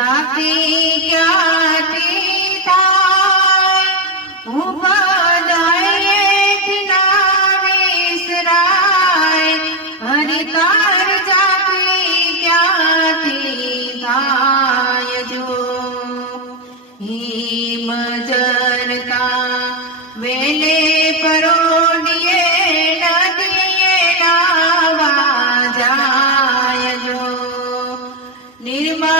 ક્યાંથી ક્યાંથી થાય. ઉપદયેથી ના વિસરાય હરિતાર જાતી ક્યાંથી થાય જો. હિમ જરતા વેલે પરોડીએ નદીએ નિર્મળ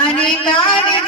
आणि गाडी